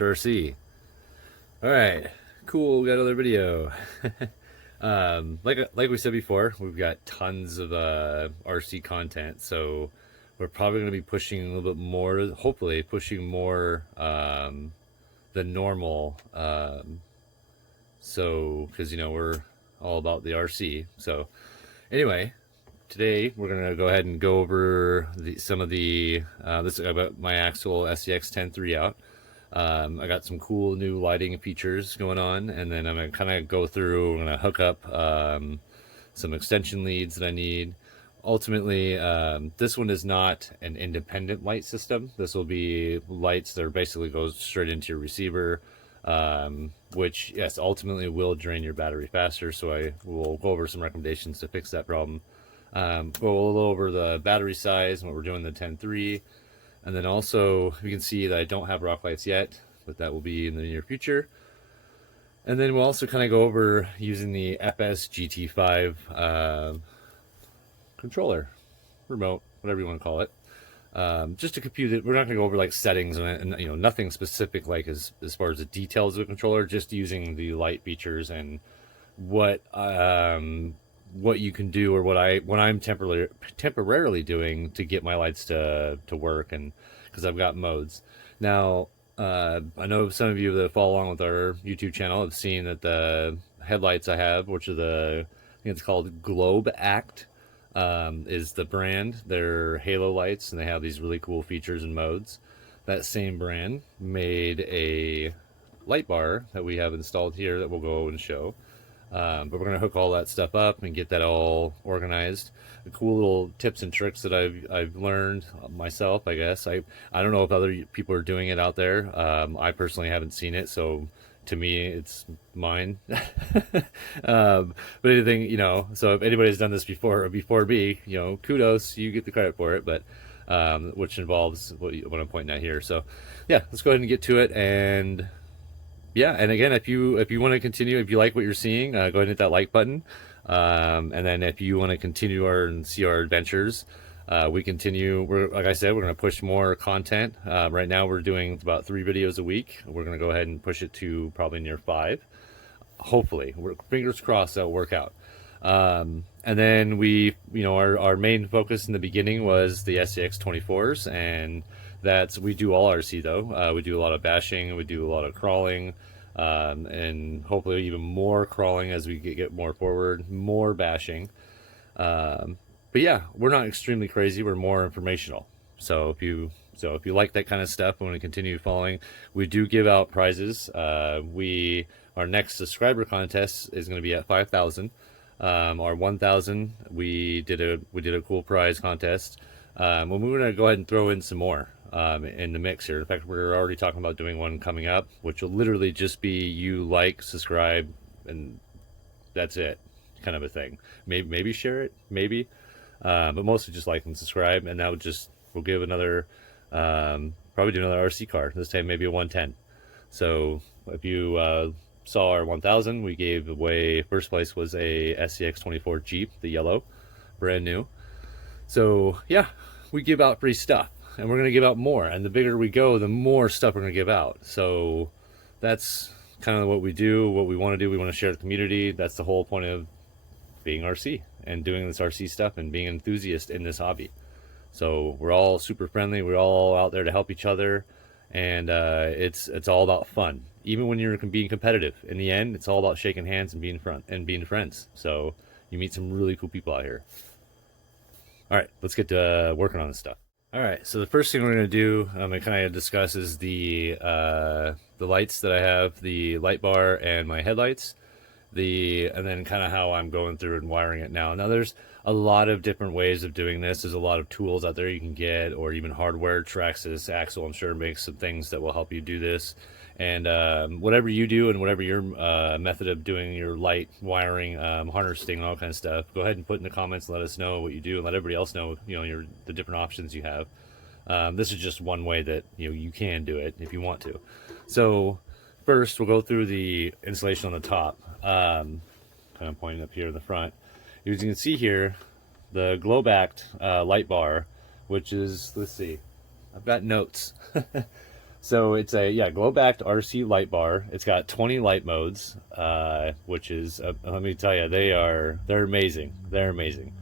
after RC. All right, cool. We got another video. Like we said before, we've got tons of RC content, so we're probably going to be pushing a little bit more. Hopefully, pushing more than normal. So, because we're all about the RC. So, anyway, today we're gonna go ahead and go over some of the this about my Axial SCX10-III out. I got some cool new lighting features going on, and then I'm gonna kind of go through. I'm gonna hook up some extension leads that I need. Ultimately, this one is not an independent light system. This will be lights that are basically goes straight into your receiver, which yes, ultimately will drain your battery faster. So I will go over some recommendations to fix that problem. Go a little over the battery size and what we're doing the 10-III. And then also you can see that I don't have rock lights yet, but that will be in the near future. And then we'll also kind of go over using the FS-GT5 controller, remote, whatever you want to call it. Just to compute it, we're not going to go over like settings and nothing specific like as far as the details of the controller, just using the light features and what you can do, or what I'm temporarily doing to get my lights to work, and because I've got modes now. I know some of you that follow along with our YouTube channel have seen that the headlights I have, which are I think it's called Globact, is the brand. They're halo lights, and they have these really cool features and modes. That same brand made a light bar that we have installed here that we'll go and show. But we're going to hook all that stuff up and get that all organized. The cool little tips and tricks that I've learned myself, I guess. I don't know if other people are doing it out there. I personally haven't seen it, so to me it's mine. But anything, so if anybody's done this before me, kudos, you get the credit for it. But which involves what I'm pointing at here. So yeah, let's go ahead and get to it. And yeah, and again, if you want to continue, if you like what you're seeing, go ahead and hit that like button. And then if you want to continue and see our adventures, we continue. Like I said, we're going to push more content. Right now we're doing about 3 videos a week. We're going to go ahead and push it to probably near 5. Hopefully, fingers crossed that'll work out. And then our main focus in the beginning was the SCX24s, and we do all RC though. We do a lot of bashing, we do a lot of crawling, and hopefully even more crawling as we get more forward, more bashing. But yeah, we're not extremely crazy. We're more informational. So if you like that kind of stuff, we want to continue following. We do give out prizes. Our next subscriber contest is going to be at 5,000. Our 1,000, we did a cool prize contest. Well, we're going to go ahead and throw in some more in the mix here. In fact, we're already talking about doing one coming up, which will literally just be you like, subscribe, and that's it, kind of a thing. Maybe share it, maybe, but mostly just like and subscribe, and that we'll give another, probably do another RC car, this time maybe a 110. So if you saw our 1,000, we gave away, first place was a SCX24 Jeep, the yellow, brand new. So yeah, we give out free stuff, and we're going to give out more, and the bigger we go, the more stuff we're going to give out. So that's kind of what we do, what we want to do. We want to share the community. That's the whole point of being RC and doing this RC stuff and being an enthusiast in this hobby. So we're all super friendly. We're all out there to help each other, and it's all about fun. Even when you're being competitive, in the end, it's all about shaking hands and being friends. So you meet some really cool people out here. All right, let's get to working on this stuff. All right, so the first thing we're going to do, I'm going to kind of discuss is the lights that I have, the light bar and my headlights, and then kind of how I'm going through and wiring it now. Now, there's a lot of different ways of doing this. There's a lot of tools out there you can get, or even hardware. Traxxas, Axial, I'm sure, makes some things that will help you do this. And whatever you do and whatever your method of doing your light wiring, harnessing, all kind of stuff, go ahead and put in the comments and let us know what you do, and let everybody else know the different options you have. This is just one way that you can do it if you want to. So first we'll go through the installation on the top, kind of pointing up here in the front. As you can see here, the Globact light bar, which is, let's see, I've got notes. So it's a Globact RC light bar. It's got 20 light modes, which is let me tell you, they're amazing. They're amazing.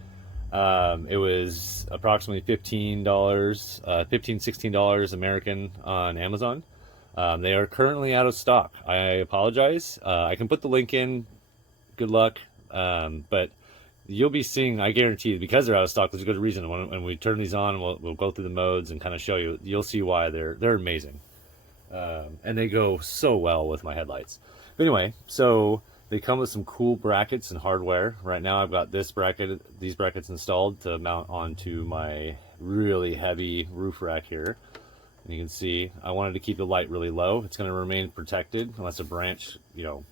It was approximately $15, $16 American on Amazon. They are currently out of stock. I apologize. I can put the link in. Good luck. But you'll be seeing, I guarantee, because they're out of stock, there's a good reason. When we turn these on, we'll go through the modes and kind of show you. You'll see why they're amazing. And they go so well with my headlights. But anyway, so they come with some cool brackets and hardware. Right now I've got these brackets installed to mount onto my really heavy roof rack here. And you can see I wanted to keep the light really low. It's going to remain protected unless a branch,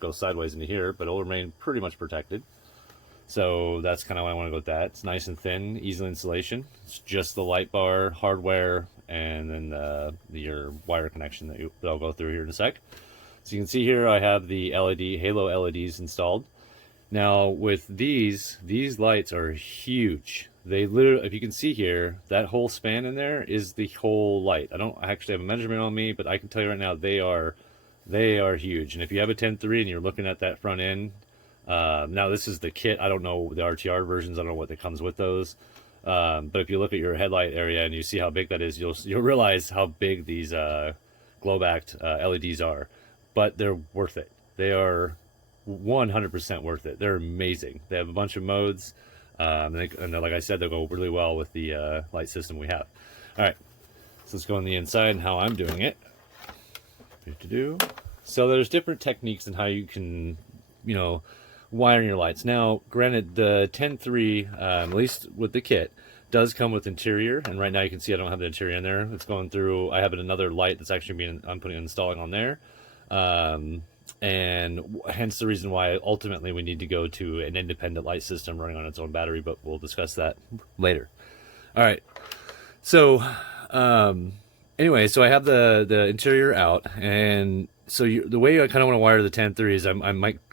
goes sideways into here, but it'll remain pretty much protected. So that's kind of why I want to go with that. It's nice and thin, easy installation. It's just the light bar, hardware, and then your wire connection that I'll go through here in a sec. So you can see here I have the LED, halo LEDs installed. Now with these lights are huge. They literally, if you can see here, that whole span in there is the whole light. I don't actually have a measurement on me, but I can tell you right now they are huge. And if you have a 10-3 and you're looking at that front end, now this is the kit. I don't know the RTR versions. I don't know what that comes with those. But if you look at your headlight area and you see how big that is, you'll realize how big these Globact LEDs are. But they're worth it. They are 100% worth it. They're amazing. They have a bunch of modes, and like I said, they'll go really well with the light system we have. All right, so let's go on the inside and how I'm doing it. So there's different techniques in how you can, wire your lights. Now, granted, the 10-3, at least with the kit, does come with interior, and right now you can see I don't have the interior in there. It's going through. I have another light that's actually I'm installing on there. And hence the reason why ultimately we need to go to an independent light system running on its own battery, but we'll discuss that later. All right, so anyway, so I have the interior out, and so the way I kind of want to wire the 10-3 is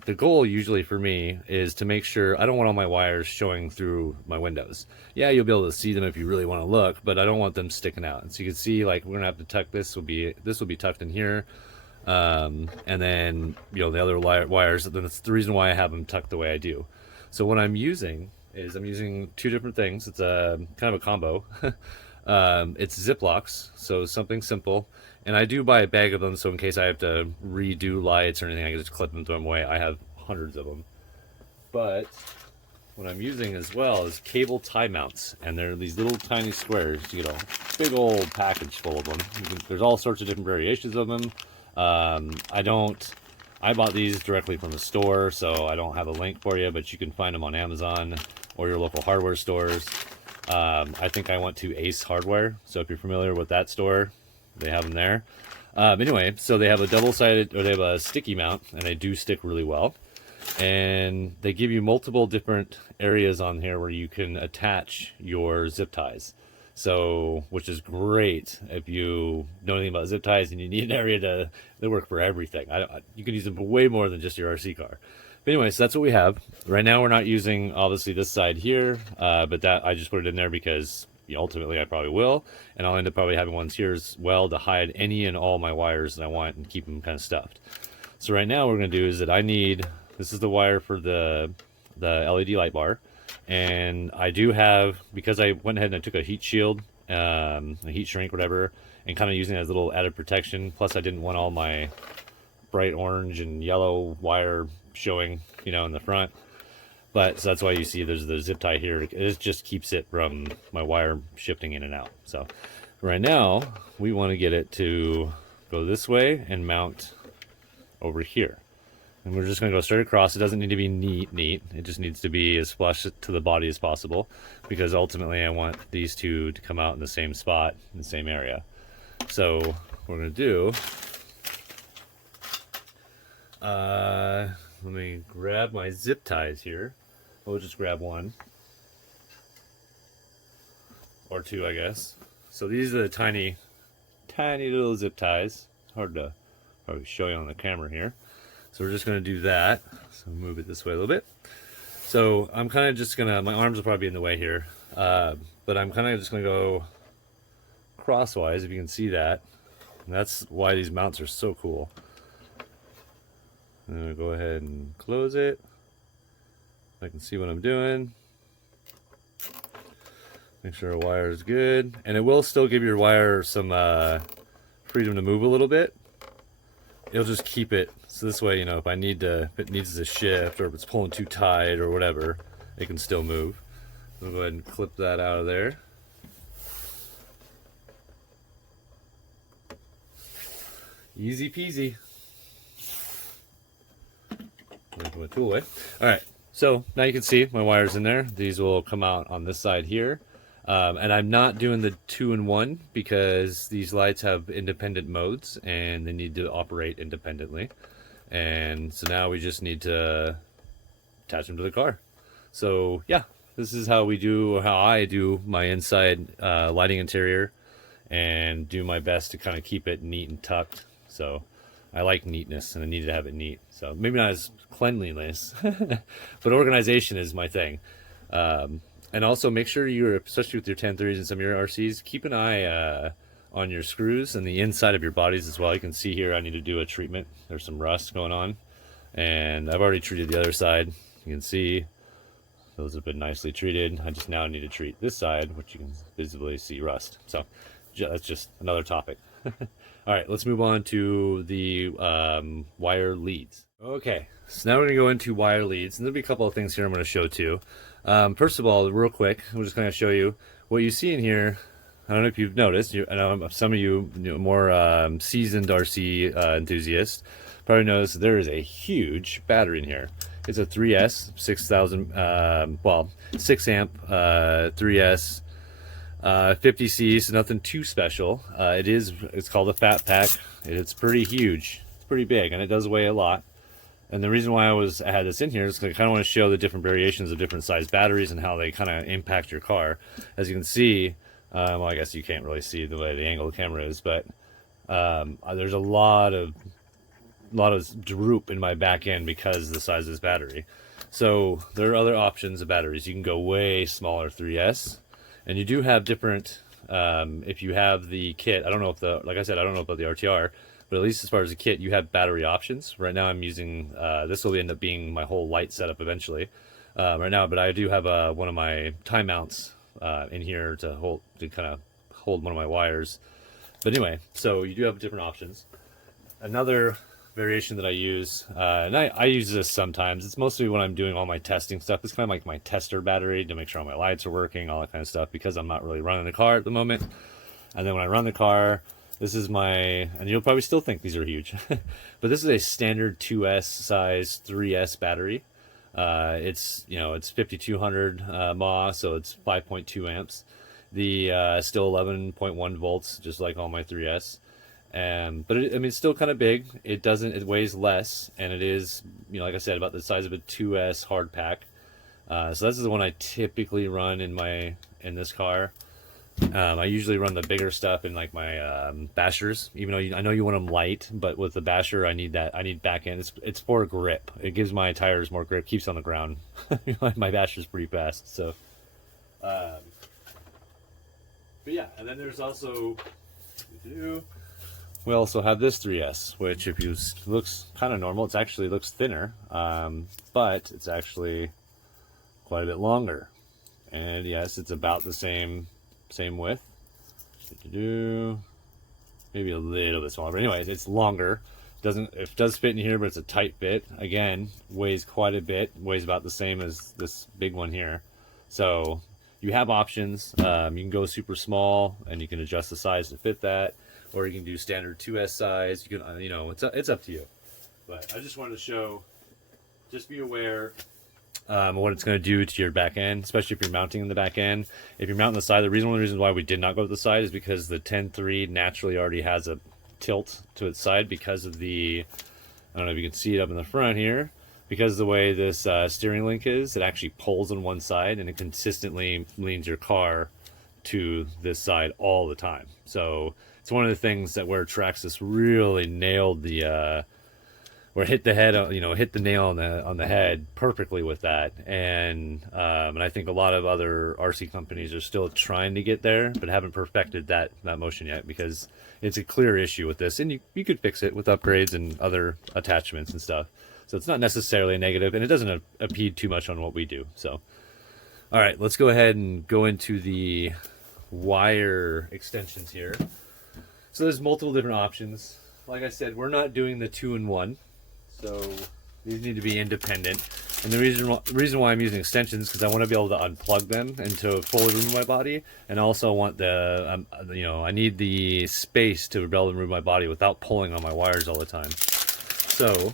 the goal usually for me is to make sure I don't want all my wires showing through my windows. Yeah, you'll be able to see them if you really want to look, but I don't want them sticking out. And so you can see, like, we're gonna have to tuck this will be tucked in here. And then the other wires, then that's the reason why I have them tucked the way I do. So what I'm using is two different things. It's a kind of a combo. It's Ziplocs, so something simple, and I do buy a bag of them, so in case I have to redo lights or anything, I can just clip them, throw them away. I have hundreds of them. But what I'm using as well is cable tie mounts, and they're these little tiny squares, big old package full of them. There's all sorts of different variations of them. I bought these directly from the store, so I don't have a link for you, but you can find them on Amazon or your local hardware stores. I think I went to Ace Hardware, so if you're familiar with that store, they have them there. Anyway, so they have they have a sticky mount, and they do stick really well. And they give you multiple different areas on here where you can attach your zip ties. So, which is great if you know anything about zip ties and you need an area they work for everything. You can use them for way more than just your RC car. But anyway, so that's what we have. Right now we're not using, obviously, this side here, but that I just put it in there because ultimately I probably will. And I'll end up probably having ones here as well to hide any and all my wires that I want and keep them kind of stuffed. So right now what we're going to do is that this is the wire for the LED light bar. And I do have, because I went ahead and I took a heat shield, a heat shrink, whatever, and kind of using it as a little added protection. Plus I didn't want all my bright orange and yellow wire showing, in the front. But so that's why you see there's the zip tie here. It just keeps it from my wire shifting in and out. So right now we want to get it to go this way and mount over here. And we're just going to go straight across. It doesn't need to be neat. It just needs to be as flush to the body as possible, because ultimately I want these two to come out in the same spot, in the same area. So what we're going to do, let me grab my zip ties here. We'll just grab one. Or two, I guess. So these are the tiny little zip ties. Hard to probably show you on the camera here. So we're just going to do that. So move it this way a little bit. So I'm kind of just going to, my arms will probably be in the way here, but I'm kind of just going to go crosswise, if you can see that. And that's why these mounts are so cool. I'm gonna go ahead and close it. I can see what I'm doing. Make sure our wire is good. And it will still give your wire some freedom to move a little bit. It'll just keep it, so this way, you know, if it needs to shift, or if it's pulling too tight or whatever, it can still move. I'll go ahead and clip that out of there. Easy peasy. Put my tool away. All right, so now you can see my wires in there. These will come out on this side here. And I'm not doing the 2-in-1 because these lights have independent modes and they need to operate independently. And so now we just need to attach them to the car. So yeah, this is how I do my inside lighting interior, and do my best to kind of keep it neat and tucked. So I like neatness, and I need to have it neat. So maybe not as cleanliness, but organization is my thing. And also make sure you're, especially with your 10-3s and some of your RCs, keep an eye on your screws and the inside of your bodies as well. You can see here I need to do a treatment. There's some rust going on, and I've already treated the other side. You can see those have been nicely treated. I just now need to treat this side, which you can visibly see rust. So that's just another topic. All right, let's move on to the wire leads. Okay, so now we're gonna go into wire leads, and there'll be a couple of things here I'm gonna show too. First of all, real quick, I'm just gonna show you what you see in here. I don't know if you've noticed, I know some of you, more seasoned RC enthusiasts probably noticed there is a huge battery in here. It's a 3S, 6,000, 6 amp 3S, 50C, so nothing too special. It's called a fat pack. It's pretty huge. It's pretty big, and it does weigh a lot. And the reason why I had this in here is because I kind of want to show the different variations of different size batteries and how they kind of impact your car. As you can see, well, I guess you can't really see the way the angle of the camera is, but there's a lot of droop in my back end because of the size of this battery. So there are other options of batteries. You can go way smaller 3S, and you do have different, if you have the kit, I don't know if like I said, I don't know about the RTR, but at least as far as the kit, you have battery options. Right now I'm using, this will end up being my whole light setup eventually, right now, but I do have one of my tie mounts in here to kind of hold one of my wires. But anyway, so you do have different options. Another variation that I use, and I use this sometimes, it's mostly when I'm doing all my testing stuff. It's kind of like my tester battery to make sure all my lights are working, all that kind of stuff, because I'm not really running the car at the moment. And then when I run the car, this is and you'll probably still think these are huge, but this is a standard 2S size 3S battery. It's 5200 mAh, so it's 5.2 amps. The still 11.1 volts, just like all my 3S. But it's still kind of big. It weighs less, and it is, like I said, about the size of a 2S hard pack. So this is the one I typically run in this car. I usually run the bigger stuff in like my bashers, even though I know you want them light, but with the basher I need back end. It's for grip. It gives my tires more grip, keeps on the ground. My basher's pretty fast, so but yeah. And then there's also, we also have this 3S, which looks kind of normal. It actually looks thinner, but it's actually quite a bit longer. And yes, it's about the same width. Maybe a little bit smaller, but anyways, it's longer. It does fit in here, but it's a tight fit. Again, weighs quite a bit. Weighs about the same as this big one here. So you have options. You can go super small, and you can adjust the size to fit that, or you can do standard 2S size. You can, it's up to you. But I just wanted to show. Just be aware. What it's going to do to your back end, especially if you're mounting in the back end. If you're mounting the side, one of the reasons why we did not go to the side is because the 10-3 naturally already has a tilt to its side because of I don't know if you can see it up in the front here, because of the way this steering link is, it actually pulls on one side and it consistently leans your car to this side all the time. So it's one of the things that where Traxxas really nailed the or hit the head, hit the nail on the head perfectly with that. And I think a lot of other RC companies are still trying to get there, but haven't perfected that motion yet, because it's a clear issue with this. And you could fix it with upgrades and other attachments and stuff. So it's not necessarily a negative, and it doesn't impede too much on what we do. So, all right, let's go ahead and go into the wire extensions here. So there's multiple different options. Like I said, we're not doing the 2-in-1. So these need to be independent. And the reason why I'm using extensions is because I want to be able to unplug them and to fully remove my body. And I also want I need the space to be able to remove my body without pulling on my wires all the time. So,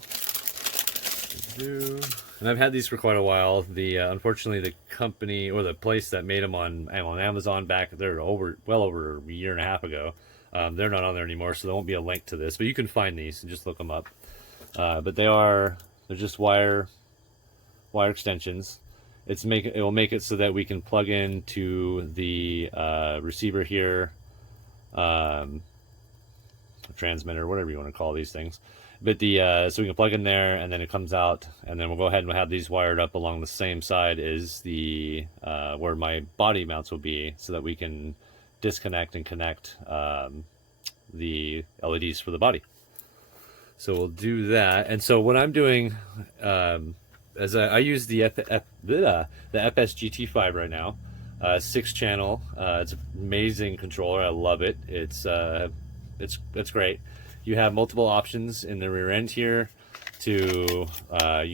and I've had these for quite a while. Unfortunately, the company or the place that made them on Amazon they're well over a year and a half ago. They're not on there anymore, so there won't be a link to this. But you can find these and just look them up. But they're just wire extensions. It will make it so that we can plug into the receiver here, transmitter, whatever you want to call these things. But so we can plug in there, and then it comes out, and then we'll go ahead and we'll have these wired up along the same side as the where my body mounts will be, so that we can disconnect and connect the LEDs for the body. So we'll do that. And so what I'm doing, as I use the FSGT5 right now, 6-channel. It's an amazing controller. I love it. It's great. You have multiple options in the rear end here. You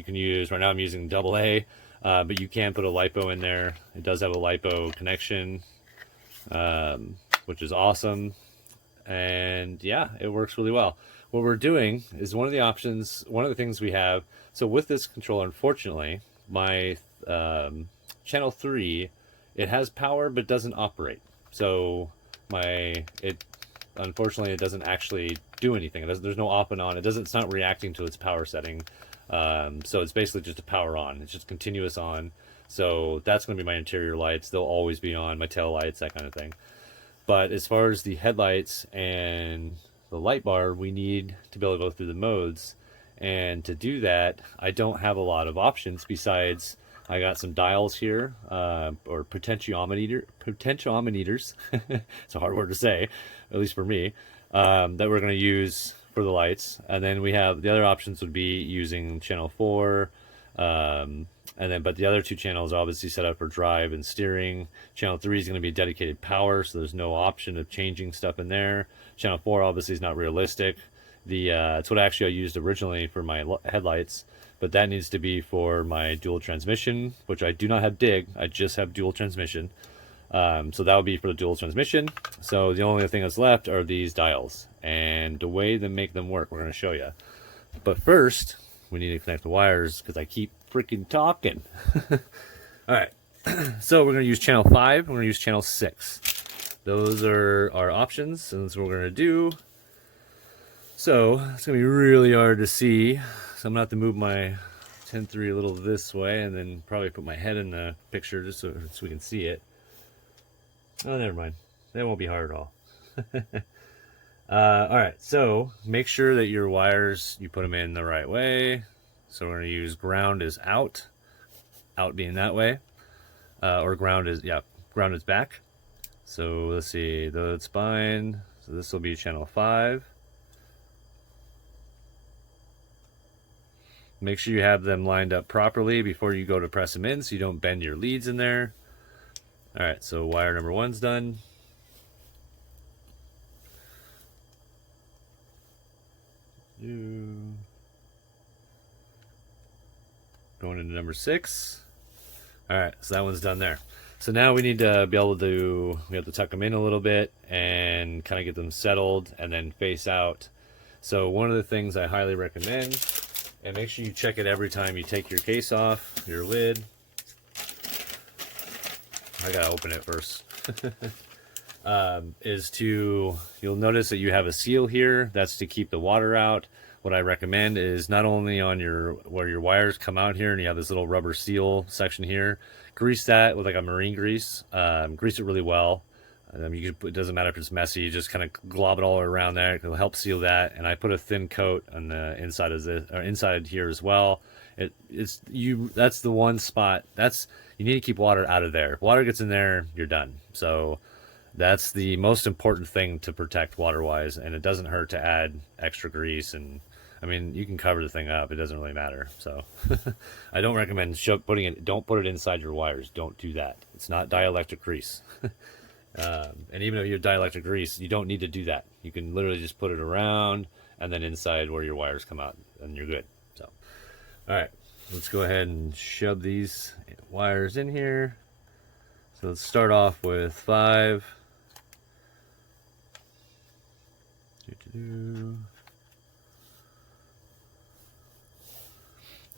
can use, right now I'm using AA, but you can put a LiPo in there. It does have a LiPo connection, which is awesome. And yeah, it works really well. What we're doing is one of the things we have. So with this controller, unfortunately, my channel 3, it has power but doesn't operate. So unfortunately, it doesn't actually do anything. There's no off and on. It's not reacting to its power setting. So it's basically just a power on. It's just continuous on. So that's going to be my interior lights. They'll always be on, my tail lights, that kind of thing. But as far as the headlights and the light bar, we need to be able to go through the modes. And to do that, I don't have a lot of options besides I got some dials here, or potentiometers. It's a hard word to say, at least for me, that we're going to use for the lights. And then we have the other options would be using channel 4, but the other 2 channels are obviously set up for drive and steering. Channel 3 is going to be dedicated power, so there's no option of changing stuff in there. Channel 4 obviously is not realistic. It's what actually I used originally for my headlights, but that needs to be for my dual transmission, which I do not have DIG. I just have dual transmission. So that would be for the dual transmission. So the only thing that's left are these dials, and the way to make them work, we're going to show you. But first, we need to connect the wires because I keep freaking talking. All right. So we're going to use channel 5. We're going to use channel 6. Those are our options, and that's what we're going to do. So it's going to be really hard to see. So I'm going to have to move my 10-3 a little this way, and then probably put my head in the picture just so we can see it. Oh, never mind. That won't be hard at all. All right, so make sure that your wires, you put them in the right way. So we're going to use ground is out being that way, or ground is back. So let's see, that's fine. So this will be channel 5. Make sure you have them lined up properly before you go to press them in, so you don't bend your leads in there. All right, so wire number 1's done. Going into number 6. All right, so that one's done there. So now we need to be able to, we have to tuck them in a little bit and kind of get them settled and then face out. So one of the things I highly recommend, and make sure you check it every time you take your case off, your lid. I gotta open it first. You'll notice that you have a seal here. That's to keep the water out. What I recommend is not only on where your wires come out here and you have this little rubber seal section here, grease that with like a marine grease. Grease it really well. It doesn't matter if it's messy, you just kind of glob it all around there. It'll help seal that. And I put a thin coat on the inside of this, or inside here as well. That's the one spot you need to keep water out of there. If water gets in there, you're done. So that's the most important thing to protect water wise, and it doesn't hurt to add extra grease. And I mean, you can cover the thing up, it doesn't really matter. So I don't recommend don't put it inside your wires. Don't do that. It's not dielectric grease. And even if you're dielectric grease, you don't need to do that. You can literally just put it around and then inside where your wires come out, and you're good. So all right, let's go ahead and shove these wires in here. So let's start off with 5.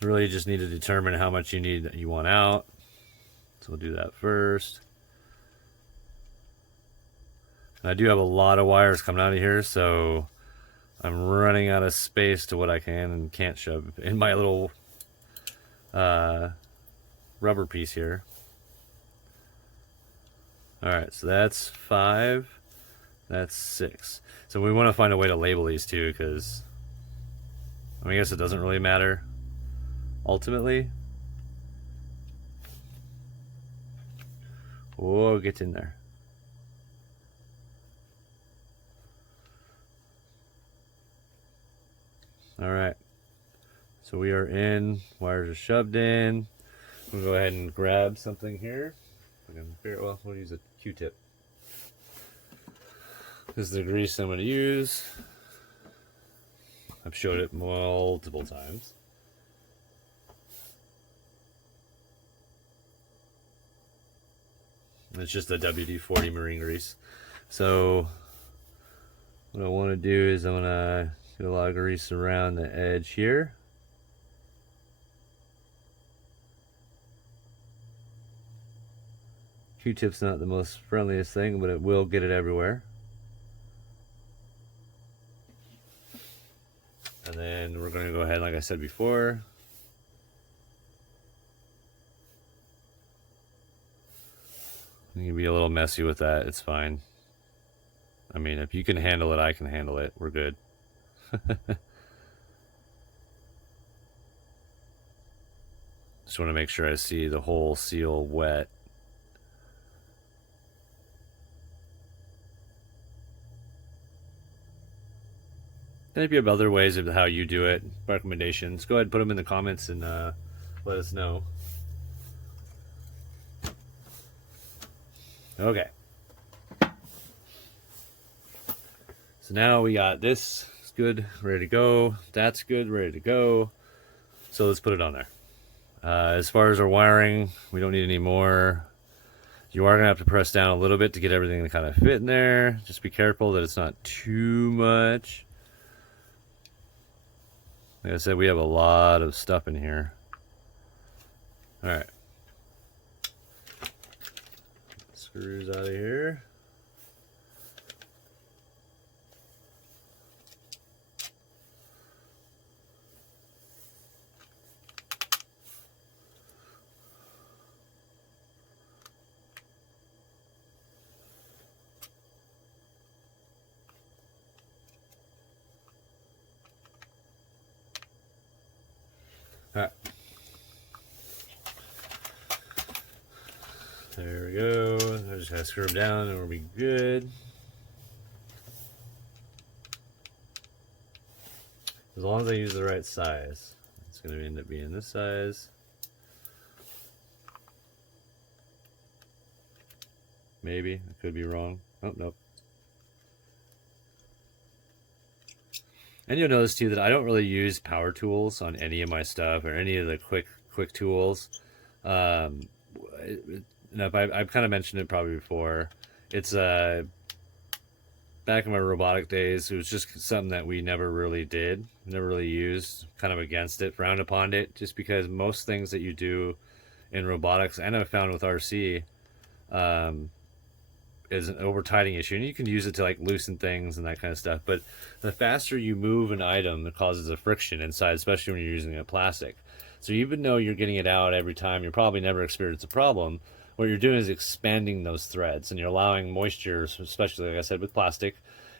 Really just need to determine how much you want out. So we'll do that first. And I do have a lot of wires coming out of here, so I'm running out of space to what I can and can't shove in my little rubber piece here. Alright, so that's 5. That's 6. So we want to find a way to label these too, because I guess it doesn't really matter ultimately. Whoa, get in there. All right, so we are in, wires are shoved in. We'll go ahead and grab something here. Well, we'll use a Q-tip. This is the grease I'm going to use. I've showed it multiple times. It's just the WD-40 marine grease. So what I want to do is I'm going to get a lot of grease around the edge here. Q-tip's not the most friendliest thing, but it will get it everywhere. And then we're going to go ahead, like I said before, you can be a little messy with that, it's fine. I mean, if you can handle it, I can handle it. We're good. Just want to make sure I see the whole seal wet. And if you have other ways of how you do it, recommendations, go ahead and put them in the comments and let us know. Okay. So now we got this. It's good, ready to go. That's good, ready to go. So let's put it on there. As far as our wiring, we don't need any more. You are going to have to press down a little bit to get everything to kind of fit in there. Just be careful that it's not too much. Like I said, we have a lot of stuff in here. All right. Screws out of here. All right. There we go. I just gotta screw them down and we'll be good. As long as I use the right size. It's gonna end up being this size. Maybe. I could be wrong. Oh, nope. And you'll notice too that I don't really use power tools on any of my stuff or any of the quick tools. And I've kind of mentioned it probably before. It's back in my robotic days, it was just something that we never really did, never really used, kind of against it, frowned upon it, just because most things that you do in robotics, and I've found with RC, is an over tightening issue, and you can use it to like loosen things and that kind of stuff, but the faster you move an item, it causes a friction inside, especially when you're using a plastic. So even though you're getting it out every time, you'll probably never experience a problem. what you're doing is expanding those threads, and you're allowing moisture, especially like I said with plastic.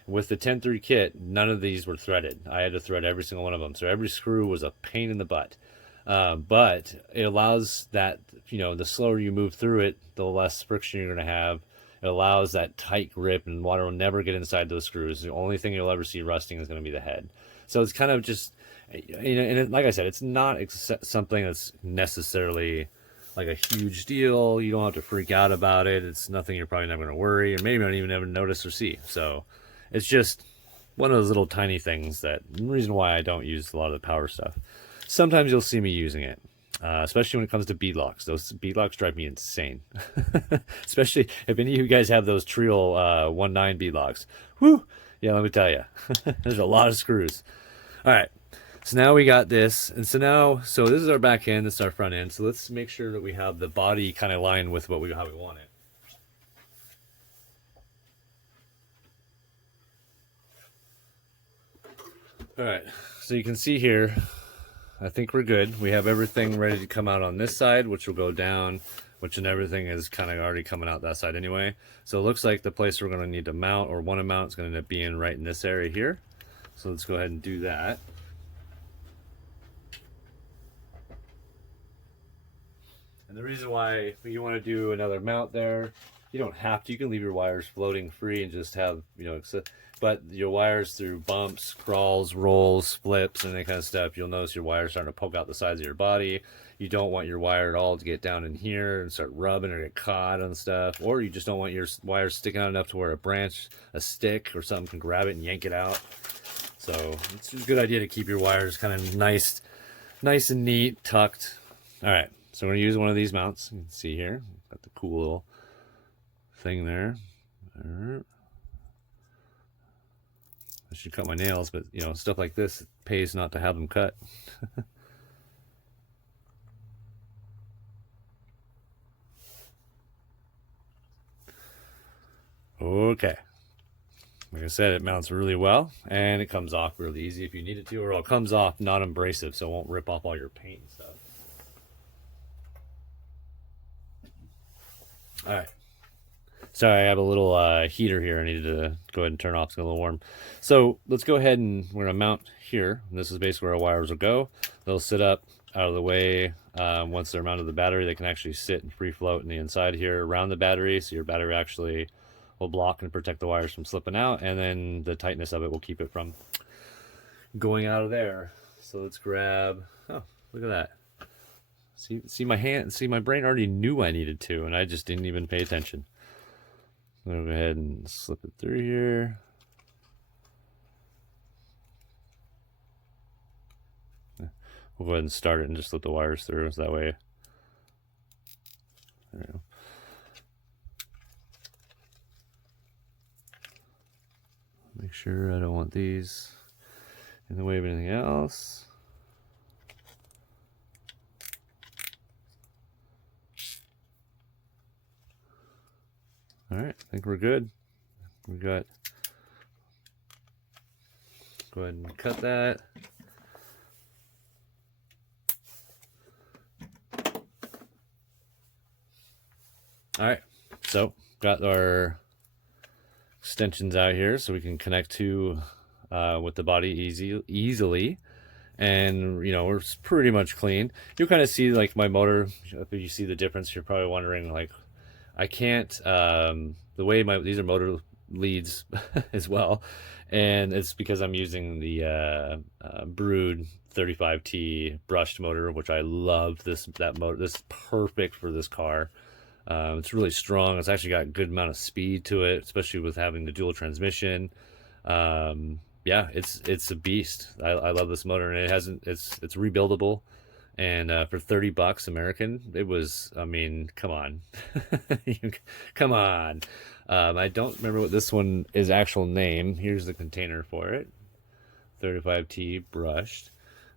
With the 10-3 kit, none of these were threaded. I had to thread every single one of them, so every screw was a pain in the butt. But it allows that, you know, the slower you move through it, the less friction you're going to have. It allows that tight grip, and water will never get inside those screws. The only thing you'll ever see rusting is going to be the head. So it's kind of just, you know, and like I said, it's not something that's necessarily like a huge deal. You don't have to freak out about it. It's nothing you're probably never going to worry, or maybe not even ever notice or see. So it's just one of those little tiny things, that the reason why I don't use a lot of the power stuff. Sometimes you'll see me using it, especially when it comes to bead locks. Those bead locks drive me insane. Especially if any of you guys have those Trio 1.9 bead locks. Whew! Yeah, let me tell you, there's a lot of screws. All right, so now we got this, and so this is our back end, this is our front end. So let's make sure that we have the body kind of lined with how we want it. All right, so you can see here, I think we're good. We have everything ready to come out on this side, which will go down, and everything is kind of already coming out that side anyway. So it looks like the place we're going to need to mount, or want to mount, is going to end up being right in this area here. So let's go ahead and do that. And the reason why you want to do another mount there, you don't have to. You can leave your wires floating free and just have, you know, but your wires through bumps, crawls, rolls, flips, and that kind of stuff, you'll notice your wires starting to poke out the sides of your body. You don't want your wire at all to get down in here and start rubbing or get caught on stuff. Or you just don't want your wires sticking out enough to where a branch, a stick, or something can grab it and yank it out. So it's a good idea to keep your wires kind of nice and neat, tucked. All right, so we're gonna use one of these mounts. You can see here, got the cool little thing there. All right. I should cut my nails, but you know, stuff like this, it pays not to have them cut. Okay. Like I said, it mounts really well, and it comes off really easy if you need it to, or it comes off not abrasive, so it won't rip off all your paint and stuff. All right. Sorry, I have a little heater here I needed to go ahead and turn off. It's a little warm. So let's go ahead and we're going to mount here. And this is basically where our wires will go. They'll sit up out of the way. Once they're mounted to the battery, they can actually sit and free float in the inside here around the battery. So your battery actually will block and protect the wires from slipping out. And then the tightness of it will keep it from going out of there. So let's grab, oh, look at that. See my hand, see my brain already knew I needed to, and I just didn't even pay attention. I'll go ahead and slip it through here. We'll go ahead and start it and just slip the wires through, so that way. There we go. Make sure I don't want these in the way of anything else. All right, I think we're good. We got, go ahead and cut that. All right, so got our extensions out here so we can connect to with the body easily. And you know, we're pretty much clean. You'll kind of see like my motor, if you see the difference, you're probably wondering like, I can't, the way these are motor leads as well. And it's because I'm using the Brood 35T brushed motor, which I love. That motor, this is perfect for this car. It's really strong. It's actually got a good amount of speed to it, especially with having the dual transmission. Yeah, it's a beast. I love this motor, and it's rebuildable. And for $30 American, it was, I mean, come on. Come on. I don't remember what this one is actual name. Here's the container for it. 35T brushed.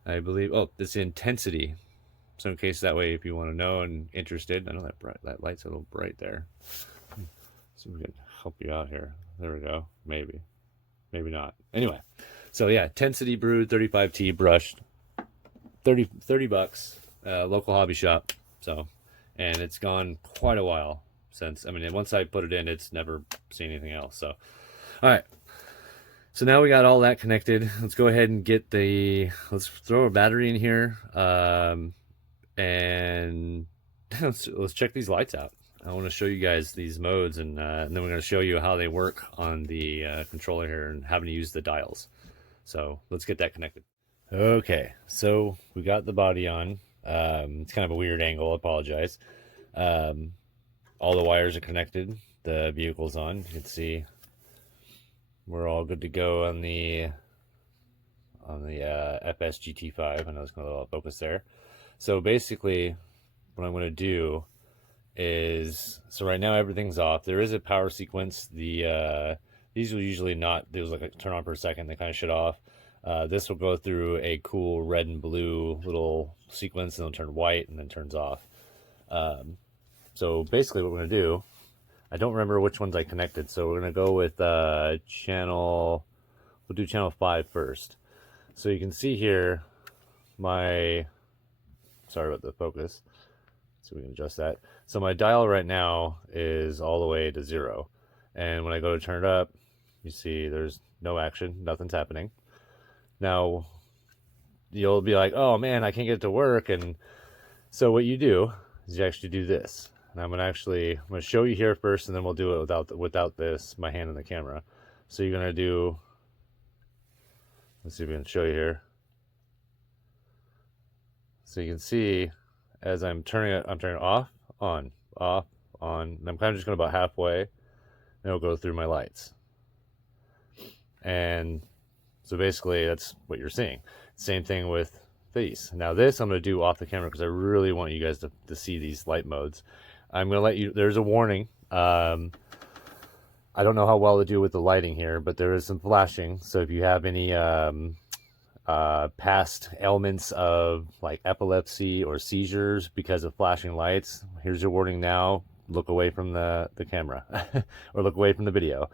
I believe, oh, it's Intensity. So in case that way, if you want to know and interested, I know that light's a little bright there. So we can help you out here. There we go. Maybe not. Anyway, so yeah, Intensity Brood 35T brushed. $30, local hobby shop. So and it's gone quite a while since. I mean, once I put it in, it's never seen anything else. So, all right. So now we got all that connected. Let's go ahead and let's throw a battery in here, and let's check these lights out. I want to show you guys these modes, and then we're going to show you how they work on the controller here and having to use the dials. So let's get that connected. Okay, so we got the body on. It's kind of a weird angle, I apologize. All the wires are connected. The vehicle's on. You can see we're all good to go on the FSGT5. I know it's going to focus there. So basically, what I'm going to do is, so right now everything's off. There is a power sequence. These will usually not, those like turn on for a second, they kind of shut off. This will go through a cool red and blue little sequence, and it'll turn white and then turns off. So basically what we're going to do, I don't remember which ones I connected, so we're going to go with we'll do channel 5 first. So you can see here sorry about the focus, so we can adjust that. So my dial right now is all the way to 0, and when I go to turn it up, you see there's no action, nothing's happening. Now you'll be like, oh man, I can't get it to work. And so what you do is you actually do this. And I'm gonna show you here first, and then we'll do it without my hand in the camera. So you're gonna do, let's see if we can show you here. So you can see as I'm turning it off, on, off, on, and I'm kind of just going about halfway, and it'll go through my lights. And so basically that's what you're seeing. Same thing with these. Now this I'm going to do off the camera because I really want you guys to see these light modes. I'm going to let you, there's a warning. I don't know how well to do with the lighting here, but there is some flashing. So if you have any past ailments of like epilepsy or seizures because of flashing lights, here's your warning now. Look away from the camera or look away from the video.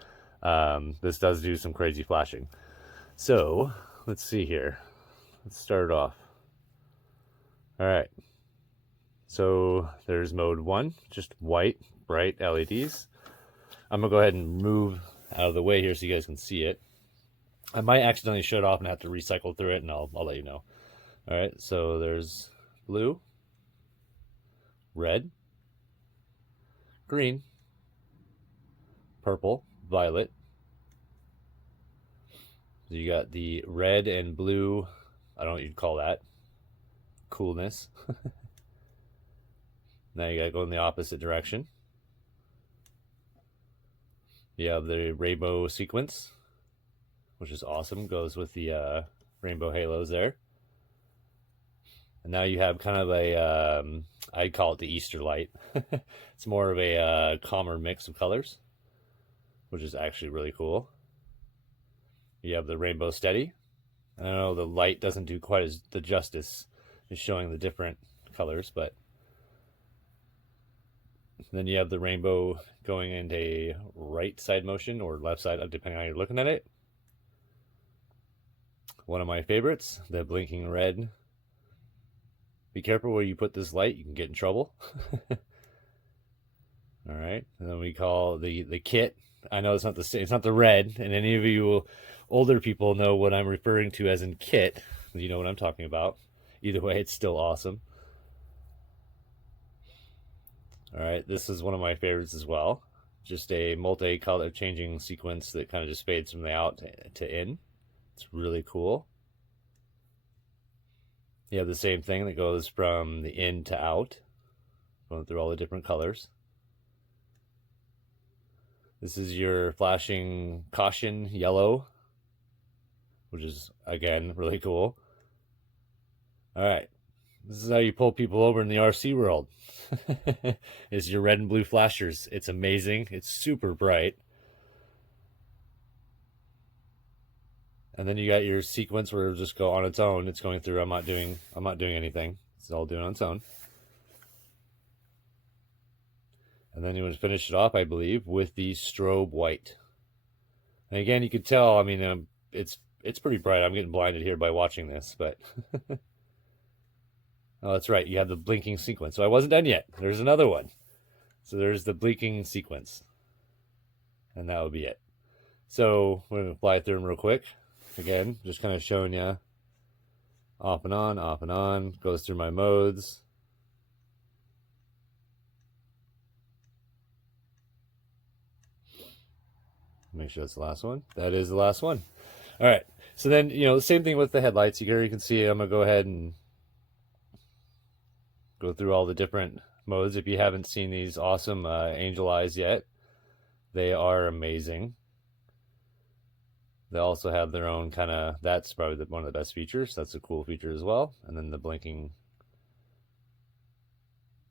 This does do some crazy flashing. So let's see here. Let's start it off. All right. So there's mode 1, just white, bright LEDs. I'm gonna go ahead and move out of the way here so you guys can see it. I might accidentally shut it off and have to recycle through it, and I'll let you know. All right, so there's blue, red, green, purple, violet. So you got the red and blue, I don't know what you'd call that, coolness. Now you gotta go in the opposite direction. You have the rainbow sequence, which is awesome, goes with the rainbow halos there. And now you have kind of a, I'd call it the Easter light. It's more of a calmer mix of colors, which is actually really cool. You have the rainbow steady. I know the light doesn't do quite as the justice as showing the different colors, but then you have the rainbow going into right side motion or left side, depending on how you're looking at it. One of my favorites, the blinking red. Be careful where you put this light, you can get in trouble. All right, and then we call the kit. I know it's not the red, and any of you older people know what I'm referring to as in kit. You know what I'm talking about. Either way, it's still awesome. All right, this is one of my favorites as well. Just a multi-color changing sequence that kind of just fades from the out to in. It's really cool. You have the same thing that goes from the in to out, going through all the different colors. This is your flashing caution yellow, which is, again, really cool. All right, this is how you pull people over in the RC world. Is your red and blue flashers. It's amazing. It's super bright. And then you got your sequence where it'll just go on its own. It's going through. I'm not doing anything. It's all doing on its own. And then you would finish it off, I believe, with the strobe white. And again, you could tell, I mean, it's pretty bright. I'm getting blinded here by watching this, but Oh, that's right. You have the blinking sequence. So I wasn't done yet. There's another one. So there's the blinking sequence. And that will be it. So we're going to fly through them real quick. Again, just kind of showing you off and on, goes through my modes. Make sure that's the last one. That is the last one. All right. So then, the same thing with the headlights. You can see I'm going to go ahead and go through all the different modes. If you haven't seen these awesome angel eyes yet, they are amazing. They also have their own kind of, that's probably one of the best features. That's a cool feature as well. And then the blinking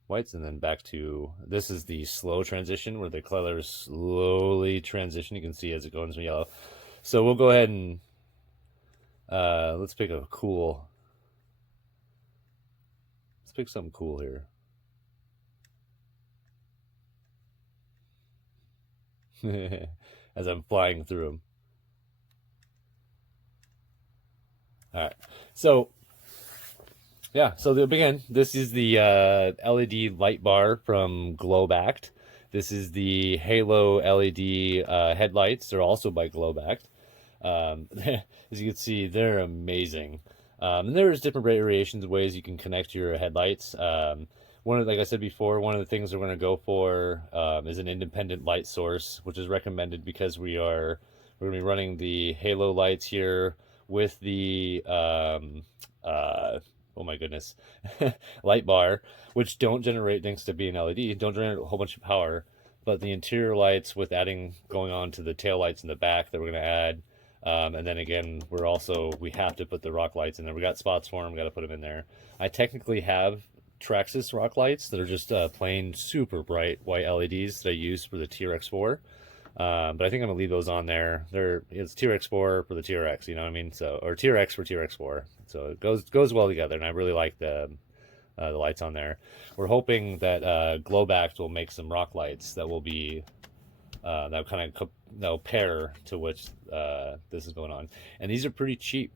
whites, and then back to, this is the slow transition where the colors slowly transition. You can see as it goes from yellow. So we'll go ahead and let's pick a cool, let's pick something cool here. As I'm flying through them. All right, so yeah, so again, this is the L.E.D light bar from Globact. This is the Halo L.E.D headlights. They're also by Globact. As you can see, they're amazing. And there's different variations of ways you can connect your headlights. Like I said before, one of the things we're going to go for is an independent light source, which is recommended because we're going to be running the Halo lights here with the oh my goodness, light bar, which don't generate, thanks to being LED, don't generate a whole bunch of power, but the interior lights with going on to the tail lights in the back that we're going to add. And then again, we have to put the rock lights in there. We got spots for them, we got to put them in there. I technically have Traxxas rock lights that are just plain super bright white LEDs that I use for the TRX4. But I think I'm gonna leave those on there. It's TRX4 for the TRX, you know what I mean? So, or TRX for TRX4. So it goes well together, and I really like the lights on there. We're hoping that Globact will make some rock lights that will be that'll pair to which this is going on. And these are pretty cheap.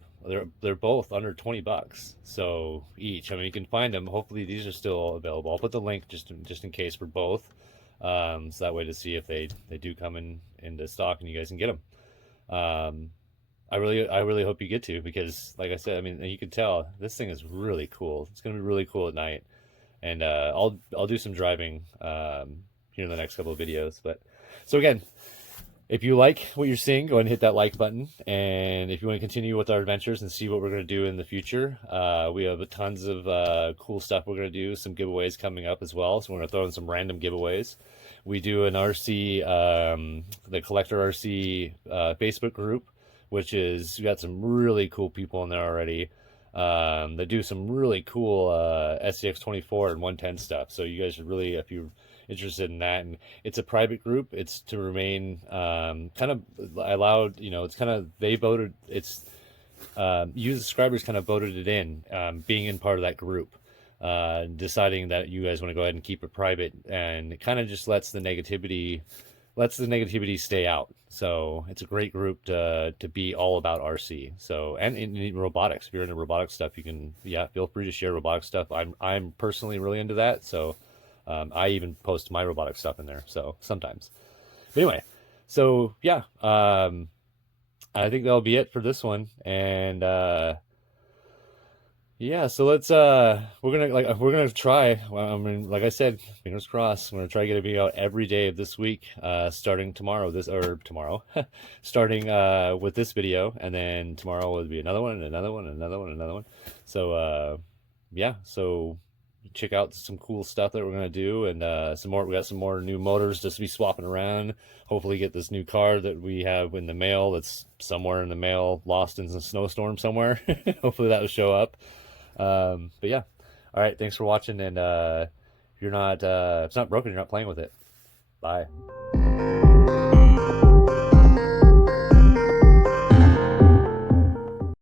They're both under $20. So each, I mean, you can find them. Hopefully these are still available. I'll put the link just in case for both. So that way to see if they do come into stock and you guys can get them. I really hope you get to, because like I said, I mean, you can tell this thing is really cool. It's gonna be really cool at night, and I'll do some driving here in the next couple of videos. But so again, if you like what you're seeing, go ahead and hit that like button. And if you want to continue with our adventures and see what we're going to do in the future, we have tons of cool stuff we're going to do, some giveaways coming up as well. So we're going to throw in some random giveaways. We do an RC, the Collector RC Facebook group, which is, we got some really cool people in there already. They do some really cool SCX24 and 110 stuff. So you guys should really, if you're interested in that, and it's a private group, it's to remain kind of allowed, it's kind of, they voted, it's you subscribers kind of voted it in, being in part of that group, deciding that you guys want to go ahead and keep it private, and it kind of just lets the negativity stay out. So it's a great group to be all about RC. So, and in robotics, if you're into robotic stuff, you can, feel free to share robotic stuff. I'm personally really into that. So I even post my robotic stuff in there. So sometimes, but anyway, so yeah, I think that'll be it for this one. And yeah, so let's we're gonna try, well, I mean, like I said, fingers crossed, we're gonna try to get a video out every day of this week, starting tomorrow, starting with this video, and then tomorrow will be another one, and another one, and another one, and another one. So yeah, so check out some cool stuff that we're gonna do, and we got some more new motors just to be swapping around. Hopefully get this new car that we have in the mail, that's somewhere in the mail, lost in some snowstorm somewhere. Hopefully that will show up. But yeah, all right, thanks for watching, and if it's not broken, you're not playing with it. Bye.